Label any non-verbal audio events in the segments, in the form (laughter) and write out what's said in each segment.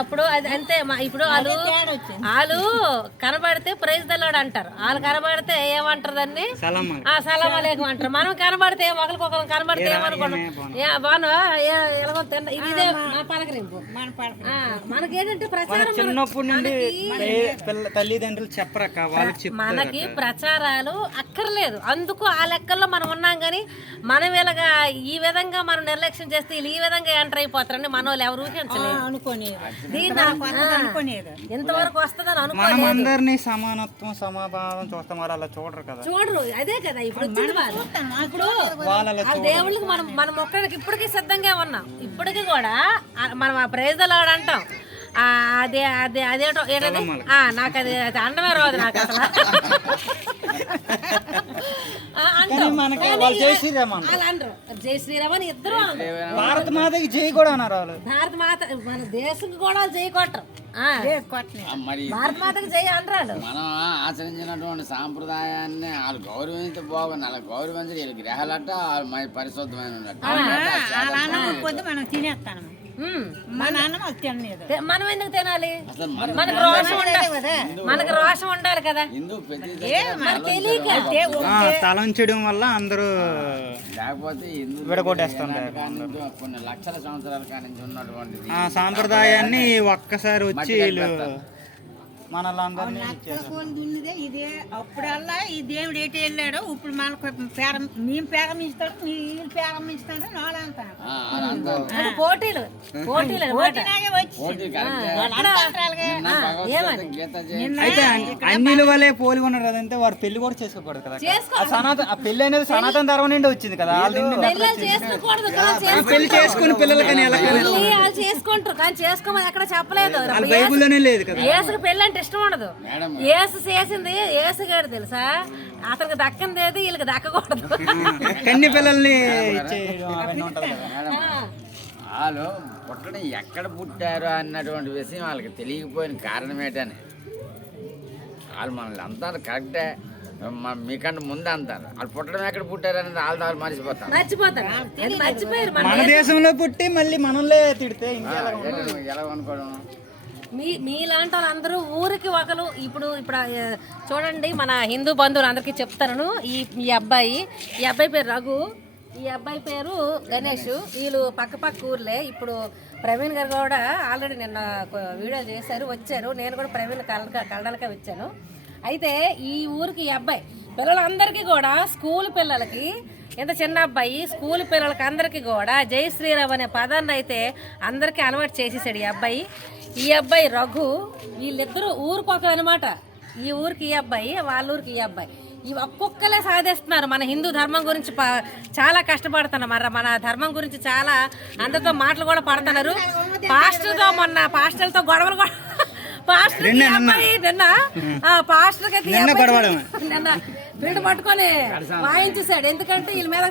అప్పుడు అది అంతే ఇప్పుడు వాళ్ళు వాళ్ళు కనబడితే ప్రైజ్ దల్లాడు అంటారు. వాళ్ళు కనబడితే ఏమంటారు దాన్ని? సలాం అలేకం అంటారు. మనం కనబడితే ఒకరికొకరు కనబడితే ఏమనుకోండి ఇది పలకరింపు. మనకేంటంటే ప్రచారం చిన్నప్పటి నుండి తల్లిదండ్రులు చెప్పరక్క మనకి ప్రచారాలు అక్కర్లేదు. అందుకు ఆ లెక్కల్లో మనం కానీ మనం ఇలాగా ఈ విధంగా మనం నిర్లక్ష్యం చేస్తే వీళ్ళు ఈ విధంగా ఎంటర్ అయిపోతారని మన వాళ్ళు ఎవరు ఊహించలేదు. దీన్ని ఇంతవరకు వస్తుందని సమానత్వం సమాభావం చూస్తాం వాళ్ళు అలా చూడరు కదా. చూడరు. అదే కదా ఇప్పుడు వచ్చింది వాళ్ళు. ఇప్పుడు ఆ దేవుళ్ళకి మనం మనం మొక్కడానికి ఇప్పటికీ సిద్ధంగా ఉన్నాం. ఇప్పటికీ కూడా మనం ఆ ప్రైజులు అంటాం. అదే అదే అదేటో ఏంటది? ఆ, నాకు అది అది అండమే రాదు నాకు అసలు (laughs) ఆ, అంటాం మనకి వాళ్ళు జై శ్రీరామ్ అని ఇద్దరు. భారత మాతకి జై కూడా అన్నారు వాళ్ళు. భారత మాత మన దేశం కూడా జై కొట్టరు. భారత మాతకి జై అనరాలు మనం ఆచరించినటువంటి సాంప్రదాయాన్ని వాళ్ళు గౌరవించి బాగుంది అలా గౌరవించి వీళ్ళ గ్రహాలట వాళ్ళు మరి పరిశుద్ధమైన మనం తినేస్తాను. అన్నం వాళ్ళు తినలేదు. మనం ఎందుకు తినాలి? మనకు రోషం ఉండాలి మనకు రోషం ఉండాలి కదా. ఆ, తలంచడం వల్ల అందరూ లేకపోతే విడగొట్టేస్తాం కొన్ని లక్షల సంవత్సరాల కాడి నుంచి ఉన్నటువంటిది ఆ సాంప్రదాయాన్ని ఒక్కసారి వచ్చి వీళ్ళు నక్కలకోని దున్నిదే ఇదే. అప్పుడల్లా ఈ దేవుడు ఎటు వెళ్ళాడో ఇప్పుడు మనకు పేర మేము పేరమిస్తాడు వీళ్ళు పేరమిస్తాడు నాలంతా పోటీలు పోటీలు ఇలాగే వచ్చి. అన్నిల వల్లే పోలి ఉన్నారు కదంటే వారు పెళ్ళి కూడా చేసుకోకూడదు కదా. సనాతన ఆ పెళ్ళి అనేది సనాతన ధర్మం నుండి వచ్చింది కదా పిల్లలు పెళ్ళి చేసుకుని పిల్లలకని ఎలా పెళ్ళి వాళ్ళు చేసుకుంటారు కానీ చేసుకోమని ఎక్కడ చెప్పలేదు. బైబుల్లోనే లేదు కదా. పెళ్ళి అంటే ఇష్టం ఉండదు. మేడం ఏసు చేసింది ఏసుగాడు తెలుసా? అతనికి దక్కింది ఏది వీళ్ళకి దక్కకూడదు. కన్ని పిల్లల్ని వాళ్ళు పుట్టడం ఎక్కడ పుట్టారు అన్నటువంటి విషయం వాళ్ళకి తెలియకపోయిన కారణం ఏంటని. వాళ్ళు మనల్ని అంటారు కరెక్టే. మ- మీకంటే ముందే అంటారు. వాళ్ళు పుట్టడం ఎక్కడ పుట్టారు అనేది వాళ్ళు వాళ్ళు మర్చిపోతారు. మర్చిపోతారు మన దేశంలో పుట్టి మళ్ళీ మనల్నే తిడితే ఎలా అనుకోవడం? మీ మీలాంటి వాళ్ళందరూ ఊరికి ఒకరు. ఇప్పుడు ఇప్పుడు చూడండి మన హిందూ బంధువులు అందరికీ చెప్తాను. ఈ ఈ అబ్బాయి ఈ అబ్బాయి పేరు రఘు. ఈ అబ్బాయి పేరు గణేష్. వీళ్ళు పక్క పక్క ఊర్లే. ఇప్పుడు ప్రవీణ్ గారు కూడా ఆల్రెడీ నిన్న వీడియో చేశారు వచ్చారు. నేను కూడా ప్రవీణ్ కలక కలడలకే వచ్చాను. అయితే ఈ ఊరికి ఈ అబ్బాయి పిల్లలందరికీ కూడా స్కూల్ పిల్లలకి ఎంత చిన్న అబ్బాయి? స్కూల్ పిల్లలకి అందరికీ కూడా జై శ్రీరామ్ అనే పదాన్ని అయితే అందరికీ అలవాటు చేసేసాడు ఈ అబ్బాయి. ఈ అబ్బాయి రఘు వీళ్ళిద్దరూ ఊరికొకరు అనమాట. ఈ ఊరికి ఈ అబ్బాయి వాళ్ళ ఊరికి ఈ అబ్బాయి. ఈ ఒక్కొక్కలే సాధిస్తున్నారు మన హిందూ ధర్మం గురించి చాలా కష్టపడుతున్నారు మరి మన ధర్మం గురించి చాలా అందరితో మాటలు కూడా పడుతున్నారు. పాస్టర్తో మొన్న పాస్టర్లతో గొడవలు కూడా పాస్టర్ నిన్న పాస్టర్ నిన్న వీడు పట్టుకొని వాయించేశాడు. ఎందుకంటే వీళ్ళ మీద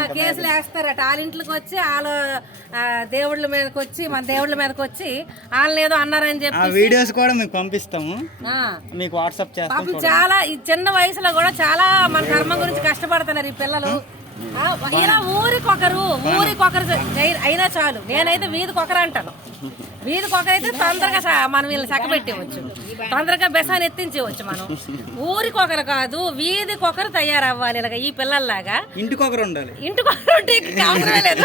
ఆ కేసులు వేస్తారట. వాళ్ళ ఇంట్లోకి వచ్చి వాళ్ళ దేవుళ్ళ మీదకి వచ్చి మన దేవుళ్ళ మీదకి వచ్చి వాళ్ళని ఏదో అన్నారని చెప్పి వీడియోస్ కూడా మీకు పంపిస్తాము. మీకు వాట్సాప్ చేస్తాం చాలా ఈ చిన్న వయసులో కూడా చాలా మన ధర్మం గురించి కష్టపడుతున్నారు ఈ పిల్లలు. ఇలా ఊరికొకరు ఊరికొకరు అయినా చాలు. నేనైతే వీధికొకరు అంటాను. వీధికొకరైతే తొందరగా మనం వీళ్ళని చక్కబెట్టేవచ్చు తొందరగా బెసాన్ని ఎత్తించేవచ్చు మనం. ఊరికొకరు కాదు వీధికొకరు తయారవ్వాలి ఇలాగ ఈ పిల్లల్లాగా. ఇంటికొకరు ఉండాలి. ఇంటికొకరు ఉంటే అవసరమే లేదు.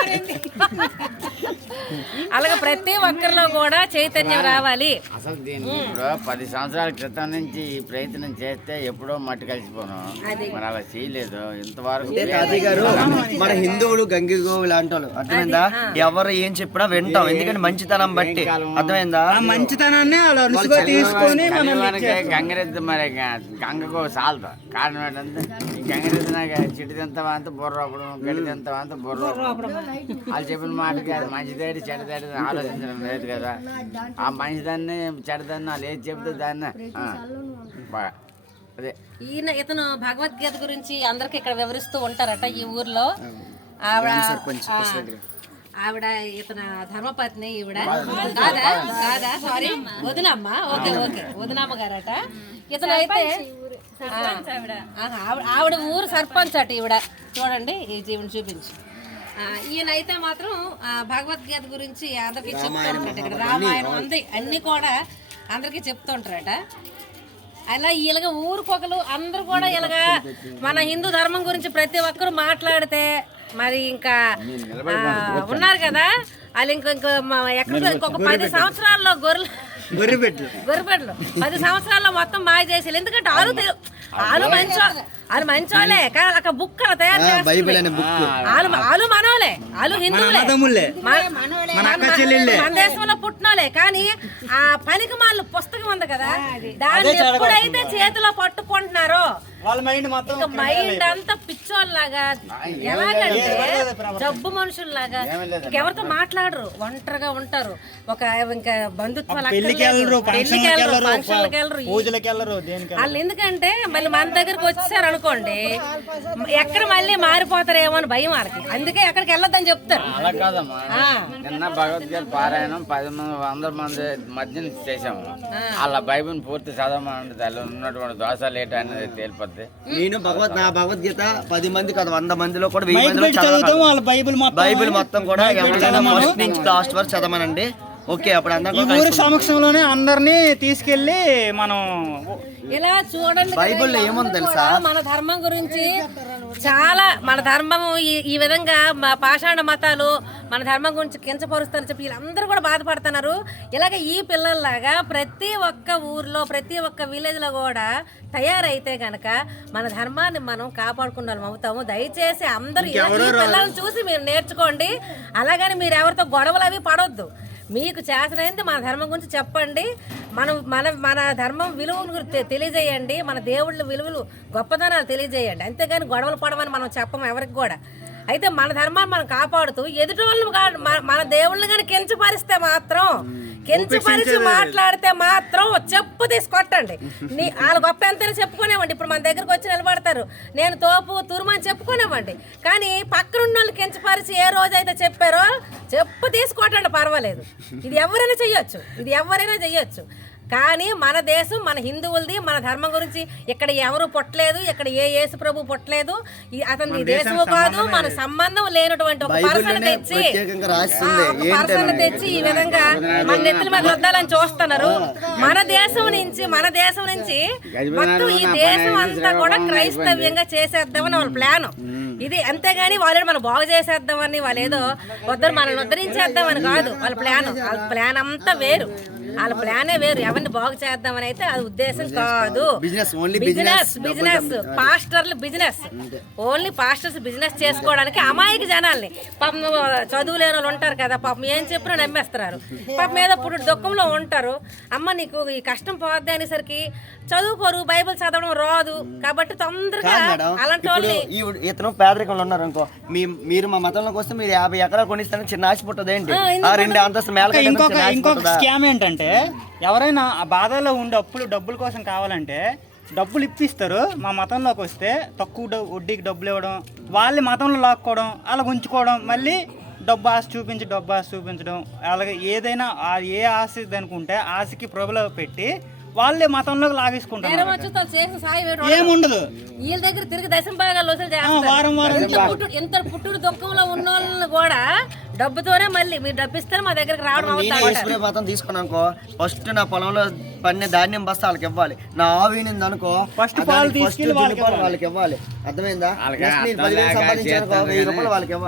అలాగే ప్రతి ఒక్కరిలో కూడా చైతన్యం రావాలి. అసలు దీన్ని ఇప్పుడు పది సంవత్సరాల క్రితం నుంచి ఈ ప్రయత్నం చేస్తే ఎప్పుడో మట్టి కలిసిపోను. మరి అలా చేయలేదు. ఇంతవరకు గారు మన హిందువులు గంగిగోవు లాంటి వాళ్ళు అర్థమైందా ఎవరు ఏం చెప్పినా వింటాం. ఎందుకంటే మంచితనం బట్టి. అర్థమైందా? ఆ మంచితనాన్ని వాళ్ళు తీసుకొని మనం గంగరెద్దు మరి గంగకు సాలదు కారణం ఏంటంటే ఈ గంగరెద్దు నాకు చిటి తింతవా అంత బుర్ర ఒకడం గడి తింతవా అంత బుర్ర. వాళ్ళు చెప్పిన మాటకి అది మంచిదేడి చెడ్డదేడి ఆలోచించడం లేదు కదా. ఆ మంచిదాన్ని చెడ్డదాన్ని వాళ్ళు ఏది చెబితే దాన్ని ఈయన ఇతను భగవద్గీత గురించి అందరికి ఇక్కడ వివరిస్తూ ఉంటారట ఈ ఊర్లో. ఆవిడ ఆవిడ ఇతను ధర్మపత్ని ఈవిడ. కాదా? కాదా? సారీ వదినమ్మ. Okay okay. వదినమ్మ గారట. ఇతను అయితే ఆవిడ- ఊరు సర్పంచ్ అట ఈవిడ. చూడండి ఈ జీవన చూపించు. ఈయనైతే మాత్రం ఆ, భగవద్గీత గురించి అందరికి చెప్తారట ఇక్కడ రామాయణం అంది అన్ని కూడా అందరికి చెప్తుంటారట అలా ఇలాగ ఊరికొకరు అందరూ కూడా ఇలాగ మన హిందూ ధర్మం గురించి ప్రతి ఒక్కరు మాట్లాడితే మరి ఇంకా ఉన్నారు కదా? వాళ్ళు ఇంక ఎక్కడ ఇంకొక పది సంవత్సరాల్లో గొర్రెలు గొర్రెపెట్లు గొర్రెపెట్లు పది సంవత్సరాల్లో మొత్తం మాయ చేసి ఎందుకంటే ఆలు తెలు- ఆలు మంచో ఆలు మంచోలే. కానీ అక్కడ బుక్ అలా తయారు చేస్తారు. బైబిల్ అనే బుక్. ఆలు ఆలు మనోలే. ఆలు హిందువులే. అన్నదమ్ముళ్ళే మన- అక్క చెల్లెళ్ళే. మన దేశంలో పుట్టినోలే. కానీ ఆ పనికి మాల పుస్తకం ఉంది కదా దాన్ని ఎప్పుడైతే చేతిలో పట్టుకుంటున్నారో వాళ్ళ మైండ్ మొత్తం ఇంకా మైండ్ అంతా పిచ్చోళ్ళలాగా ఎలాగంటే జబ్బు మనుషుల్లాగా ఇంకెవరితో మాట్లాడరు ఒంటరిగా ఉంటారు. ఒక ఇంకా బంధుత్వాలు పెళ్ళికి వెళ్ళరు పెళ్ళికి ఫంక్షన్కి వెళ్ళరు వాళ్ళు ఎందుకంటే మళ్ళీ మన దగ్గరకు వచ్చేసారు అనుకోండి ఎక్కడ మళ్ళీ మారిపోతారేమో అని భయం వాళ్ళకి. అందుకే ఎక్కడికి వెళ్ళొద్దని చెప్తారు. అలా కాదమ్మా. నిన్న భగవద్గీత పారాయణం పది మంది వందల మంది మధ్యన చేసాము అలా బైబిల్ పూర్తి చదవమని దానిలో ఉన్నటువంటి దోషాలు ఏంటి అనేది తేలిపోద్ది. నేను భగవద్ నా భగవద్గీత పది మంది కాదు వంద మందిలో కూడా వెయ్యి మందిలో చదవగలను. బైబిల్ మొత్తం. బైబిల్ మొత్తం కూడా. ఫస్ట్ నుంచి లాస్ట్ వరకు చదవమనండి. ఓకే అప్పుడు అందరం ఈ ఊరి. సమక్షంలోనే అందరినీ తీసుకెళ్ళి మనం ఇలా చూడండి బైబిల్లో వీళ్ళందరూ ఏముంది తెలుసా? మన ధర్మం గురించి చాలా మన ధర్మం ఈ ఈ విధంగా మా పాషాణ మతాలు మన ధర్మం గురించి కించపరుస్తారని చెప్పి వీళ్ళందరూ కూడా బాధపడుతున్నారు. ఇలాగ ఈ పిల్లల్లాగా ప్రతి ఒక్క ఊర్లో ప్రతి ఒక్క విలేజ్లో కూడా తయారైతే గనక మన ధర్మాన్ని మనం కాపాడుకున్న అవుతాము. దయచేసి అందరూ ఈ పిల్లల్ని చూసి మీరు నేర్చుకోండి. అలాగని మీరు ఎవరితో గొడవలు అవి పడొద్దు. మీకు చేతనైంది మన ధర్మం గురించి చెప్పండి. మనం మన మన ధర్మం విలువలు గురించి తెలియజేయండి. మన దేవుళ్ళ విలువలు గొప్పదనాలు తెలియజేయండి. అంతేగాని గొడవలు పడమని మనం చెప్పము ఎవరికి కూడా. అయితే మన ధర్మాన్ని మనం కాపాడుతూ ఎదుటి వాళ్ళు మన- దేవుళ్ళని కానీ కించపరిస్తే మాత్రం కించపరిచి మాట్లాడితే మాత్రం చెప్పు తీసుకొట్టండి నీ వాళ్ళ గొప్ప ఎంతైనా చెప్పుకునేవ్వండి. ఇప్పుడు మన దగ్గరకు వచ్చి నిలబడతారు. నేను తోపు తురుమని చెప్పుకునేవ్వండి. కానీ పక్కన ఉన్న వాళ్ళు కించపరిచి ఏ రోజైతే చెప్పారో చెప్పు తీసుకొట్టండి పర్వాలేదు. ఇది ఎవరైనా చెయ్యొచ్చు. ఇది ఎవరైనా చెయ్యొచ్చు. కానీ మన దేశం మన హిందువులది మన ధర్మం గురించి ఇక్కడ ఎవరు పుట్టలేదు ఇక్కడ ఏ యేసు ప్రభు పుట్టలేదు ఈ- అతని దేశము కాదు మన సంబంధం లేనటువంటి ఒక పర్సన్ తెచ్చి పర్సన్ తెచ్చి ఈ విధంగా మన నెత్తుల మీద రుద్దాలని చూస్తున్నారు. మన దేశం నుంచి మన దేశం నుంచి మొత్తం ఈ దేశం అంతా కూడా క్రైస్తవ్యంగా చేసేద్దామని వాళ్ళ ప్లాన్. ఇది అంతేగాని వాళ్ళు మనం బాగు చేసేద్దామని వాళ్ళు ఏదో వద్దరు మనల్ని ఉద్ధరించేద్దామని కాదు వాళ్ళ ప్లాన్. వాళ్ళ ప్లాన్ అంతా వేరు. వాళ్ళ ప్లానే వేరు. ఎవరిని బాగు చేద్దామని అయితే అది ఉద్దేశం కాదు. బిజినెస్ ఓన్లీ బిజినెస్ పాస్టర్లు బిజినెస్ ఓన్లీ పాస్టర్స్ బిజినెస్ చేసుకోవడానికి అమాయక జనాల్ని. పాపం చదువు లేని వాళ్ళు ఉంటారు కదా పాపం ఏం చెప్పినా నమ్మేస్తున్నారు. పాపం మీద ఇప్పుడు దుఃఖంలో ఉంటారు. అమ్మ నీకు ఈ కష్టం పోద్ది అనేసరికి చదువుకోరు బైబిల్ చదవడం రాదు. కాబట్టి తొందరగా అలాంటి వాళ్ళని ఈ ఇతను పేదరికంలో ఉన్నారు అనుకో. మీ మీరు మా మతంలోకి వస్తే మీరు యాభై ఎకరాలు కొనిస్తాను చిన్న ఆశ పుట్టదు ఏంటి ఆ రెండు అంతస్తు ఇంకా ఇంకొక ఇంకొక? స్కామ్ ఏంటంటే ఎవరైనా ఆ బాధలో ఉండి అప్పులు డబ్బుల కోసం కావాలంటే డబ్బులు ఇప్పిస్తారు. మా మతంలోకి వస్తే తక్కువ వడ్డీకి డబ్బులు ఇవ్వడం వాళ్ళ మతంలో లాక్కోవడం అలా ఉంచుకోవడం మళ్ళీ డబ్బు ఆశ చూపించి డబ్బు ఆశ చూపించడం అలాగే ఏదైనా ఏ ఆశ అనుకుంటే ఆశకి ప్రభులో పెట్టి వాళ్ళే మతంలోకి లాగేసుకుంటారు ఏముండదు. వీళ్ళ దగ్గర తిరిగి దశం భాగాలు వారం వారం ఎంత పుట్టుడు దుఃఖంలో ఉన్న వాళ్ళని కూడా డబ్బుతోనే మళ్ళీ మీరు డబ్బిస్తే మా దగ్గరికి రావడం మతం తీసుకున్నాను అనుకో ఫస్ట్ నా పొలంలో పడిన ధాన్యం బస్తా వాళ్ళకి ఇవ్వాలి. నా ఆవు ఈనింది అనుకో ఆ పాలు తీసుకెళ్ళి వాళ్ళకి ఇవ్వాలి. అర్థమైందా?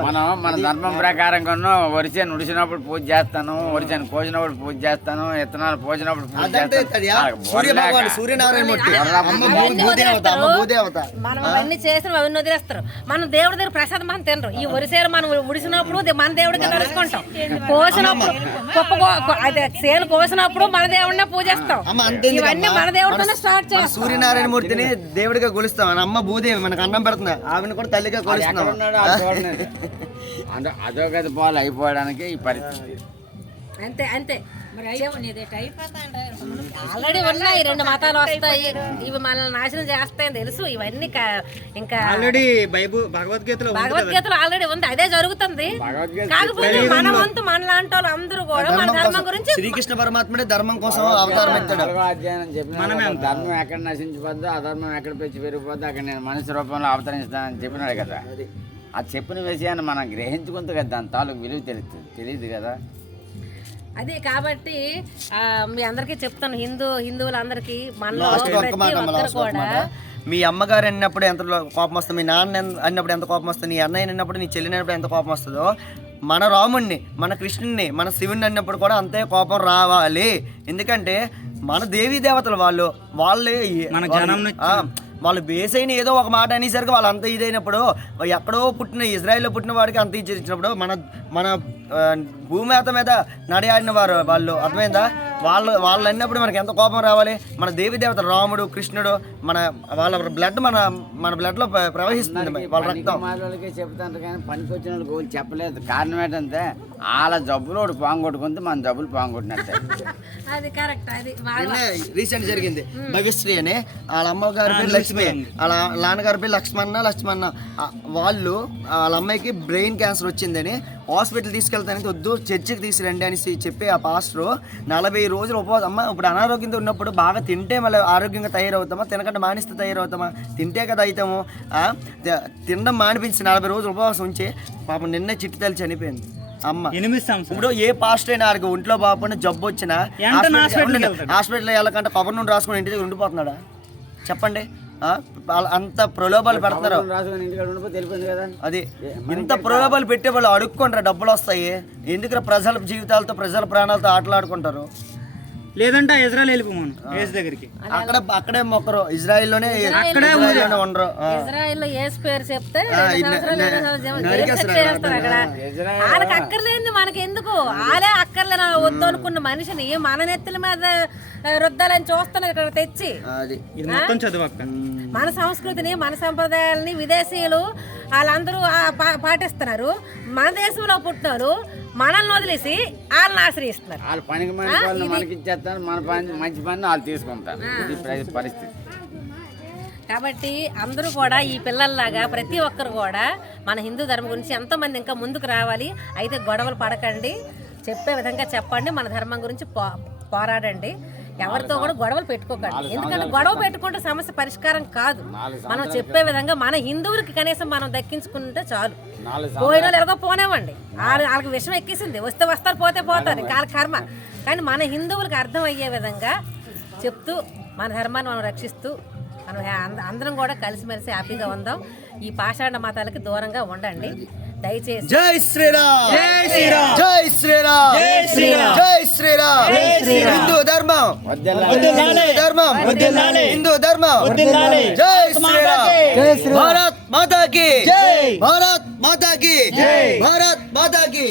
మనం మన ధర్మం ప్రకారం కొను వరిసేను ఉడిసినప్పుడు పూజ చేస్తాను వరిసేను కోసినప్పుడు పూజ చేస్తాను ఇత్తనాలు పోసినప్పుడు పూజ చేస్తాను. సూర్య బొర్రలేక. భగవాన్ సూర్యనారాయణ మూర్తి. అమ్మ భూ- అవన్నీ భూదేవత అమ్మ వదిలేస్తారు. భూదేవత. మనం చేసిన అవన్నీ వదిలేస్తారు. మనం దేవుడి దగ్గర ప్రసాదం మనం తినరు. ఈ వరిసేలు మనం ఉడిసినప్పుడు ది- మన దేవుడికి తలుచుకుంటాం. కోసినప్పుడు అదే సేలు కోసినప్పుడు మన దేవుడినే పూజిస్తాం. అమ్మ అంతే ఇవన్నీ మన దేవుడితోనే స్టార్ట్ చేస్తాం. సూర్యనారాయణ మూర్తిని దేవుడిగా కొలుస్తాం. మన అమ్మ భూదేవి మనకు అన్నం పెడుతుంది. ఆమెను కూడా తల్లిగా కొలుస్తున్నాం. ఉన్నాడో అది అదోగతి పాలు అయిపోవడానికి ఈ పరిస్థితి. అంతే అంతే. ఆల్రెడీ ఉన్నాయి రెండు మతాలు వస్తాయి. ఇవి మనల్ని నాశనం చేస్తాయని తెలుసు. ఇవన్నీ ఇంకా ఆల్రెడీ బైబుల్ భగవద్గీతలో. భగవద్గీతలో ఆల్రెడీ ఉంది. అదే జరుగుతుంది. భగవద్గీత కాకపోతే మన వంతు మన లాంటి వాళ్ళు అందరూ కూడా మన ధర్మం గురించి శ్రీకృష్ణ పరమాత్ముడే ధర్మం కోసం అవతారం ఎత్తాడు. నాలుగో అధ్యాయం చెప్పిన ధర్మం ఎక్కడ నశించిపోద్దో ఆ ధర్మం ఎక్కడ పెంచి పెరిగిపోద్దో అక్కడ నేను మనిషి రూపంలో అవతరిస్తానని చెప్పినాడు కదా. ఆ చెప్పిన విషయాన్ని మనం గ్రహించుకుంటే కదా దాని తాలూకు విలువ తెలుస్తుంది. తెలియదు కదా. అదే కాబట్టి మీ అందరికీ చెప్తాను హిందూ హిందువులందరికీ మనలో ప్రతి ఒక్కరు కూడా మాట. మీ అమ్మగారు అన్నప్పుడు ఎంత కోపం వస్తుంది మీ నాన్న అన్నప్పుడు ఎంత కోపం వస్తుంది నీ అన్నయ్య అన్నప్పుడు నీ చెల్లి అన్నప్పుడు ఎంత కోపం వస్తుందో మన రాముణ్ణి మన కృష్ణుణ్ణి మన శివుణ్ణి అన్నప్పుడు కూడా అంతే కోపం రావాలి. ఎందుకంటే మన దేవీ దేవతలు వాళ్ళు వాళ్ళే మన జనం వాళ్ళు బేస్ అయిన ఏదో ఒక మాట అనేసరికి వాళ్ళు అంత ఇదైనప్పుడు ఎక్కడో పుట్టిన ఇజ్రాయెల్లో పుట్టిన వాడికి అంత ఇది ఇచ్చినప్పుడు మన మన ఆ, భూమేత మీద ఆడిన వారు వాళ్ళు. అర్థమైందా? వాళ్ళు వాళ్ళు అన్నప్పుడు మనకి ఎంత కోపం రావాలి? మన దేవి దేవత రాముడు కృష్ణుడు మన వాళ్ళ బ్లడ్ మన మన బ్లడ్లో ప్ర- ప్రవహిస్తుంది వాళ్ళ రక్తం. వాళ్ళకే చెప్తాను కానీ పనికి వచ్చిన ఎవరు చెప్పలేదు. కారణం ఏంటంటే వాళ్ళ జబ్బులు ఒకటి పాంగొట్టుకుంటే మన జబ్బులు పాంగొట్టినట్టే. (laughs) అది కరెక్ట్ అది వాళ్ళ రీసెంట్ జరిగింది. భగశ్రీ అని వాళ్ళ అమ్మగారి పేరు లక్ష్మి వాళ్ళ నాన్నగారి పేరు లక్ష్మణ లక్ష్మణ. ఆ, వాళ్ళు వాళ్ళ అమ్మాయికి బ్రెయిన్ క్యాన్సర్ వచ్చిందని హాస్పిటల్ తీసుకెళ్తానికి వద్దు చర్చికి తీసుకురండి అని చెప్పి ఆ పాస్టర్ నలభై రోజులు ఉపవాసం అమ్మ ఇప్పుడు అనారోగ్యంతో ఉన్నప్పుడు బాగా తింటే మళ్ళీ ఆరోగ్యంగా తయారవుతామా? తినకుండా మానిస్తే తయారవుతామా? తింటే కదా అవుతాము తినడం మానిపించి నలభై రోజులు ఉపవాసం ఉంచి పాపం నిన్నే చిట్టి తల్లి చనిపోయింది. అమ్మ ఎనిమిది సంవత్సరాలు. ఇప్పుడు ఏ పాస్ట్ అయినా ఆడికి ఒంట్లో బాగుపడిన జబ్బు వచ్చినా. హాస్పిటల్కి వెళ్ళకంటే కొబ్బరి నుండి రాసుకుని ఇంటి దగ్గర ఉండిపోతున్నాడా? చెప్పండి. అంత ప్రలోభాలు కదా అది ఇంత ప్రలోభాలు పెట్టే వాళ్ళు అడుక్కుంటారు డబ్బులు వస్తాయి. ఎందుకు ప్రజల జీవితాలతో ప్రజల ప్రాణాలతో ఆటలాడుకుంటారు? లేదంటే ఇజ్రాయల్ వెళ్ళిపోమను ఏసు దగ్గరికి. అక్కడ అక్కడే మొక్కరు ఇజ్రాయిల్లోనే ఇజ్రాయిల్లోనే ఉండరు. ఆ. ఇజ్రాయెల్ ఏసు పేరు చెప్తే అక్కడ. వాళ్ళకి అక్కర్లేంది మనకి ఎందుకు వాళ్ళే అక్కర్లేని వద్దు అనుకున్న మనిషిని మన నెత్తుల మీద రుద్దాలని చూస్తున్నారు ఇక్కడ తెచ్చి. మొత్తం చదువు మన సంస్కృతిని మన సంప్రదాయాలని విదేశీయులు వాళ్ళందరూ పాటిస్తున్నారు. మన దేశంలో పుట్టినోళ్ళు మనల్ని వదిలేసి వాళ్ళని ఆశ్రయిస్తున్నారు. వాళ్ళ పనికి మంచి వాళ్ళు మనకి ఇచ్చేస్తారు మన పని మంచి పని వాళ్ళు తీసుకుంటారు. ఇది ప్ర- పరిస్థితి. కాబట్టి అందరూ కూడా ఈ పిల్లల్లాగా ప్రతి ఒక్కరు కూడా మన హిందూ ధర్మం గురించి ఎంతోమంది ఇంకా ముందుకు రావాలి. అయితే గొడవలు పడకండి. చెప్పే విధంగా చెప్పండి. మన ధర్మం గురించి పో పోరాడండి. ఎవరితో కూడా గొడవలు పెట్టుకోకండి. ఎందుకంటే గొడవ పెట్టుకుంటే సమస్య పరిష్కారం కాదు. మనం చెప్పే విధంగా మన హిందువులకి కనీసం మనం దక్కించుకుంటే చాలు. పోయిన వాళ్ళు ఎలాగో పోనేవ్వండి. వాళ్ళ వాళ్ళకి విషయం ఎక్కేసింది. వస్తే వస్తారు పోతే పోతారు. కాల కర్మ. కానీ మన హిందువులకు అర్థం అయ్యే విధంగా చెప్తూ మన ధర్మాన్ని మనం రక్షిస్తూ మనం అందరం కూడా కలిసిమెలిసి హ్యాపీగా ఉందాం. ఈ పాషాణ మతాలకి దూరంగా ఉండండి. దయచేసి జై శ్రీరామ్ జై శ్రీరామ్ జై శ్రీరామ్ జై శ్రీరామ్ జై శ్రీరామ్ హిందూ ధర్మం హిందూ ధర్మం హిందూ ధర్మం జై శ్రీరామ్ భారత్ మాతా కి భారత్ మాతా కి భారత్ మాతా కి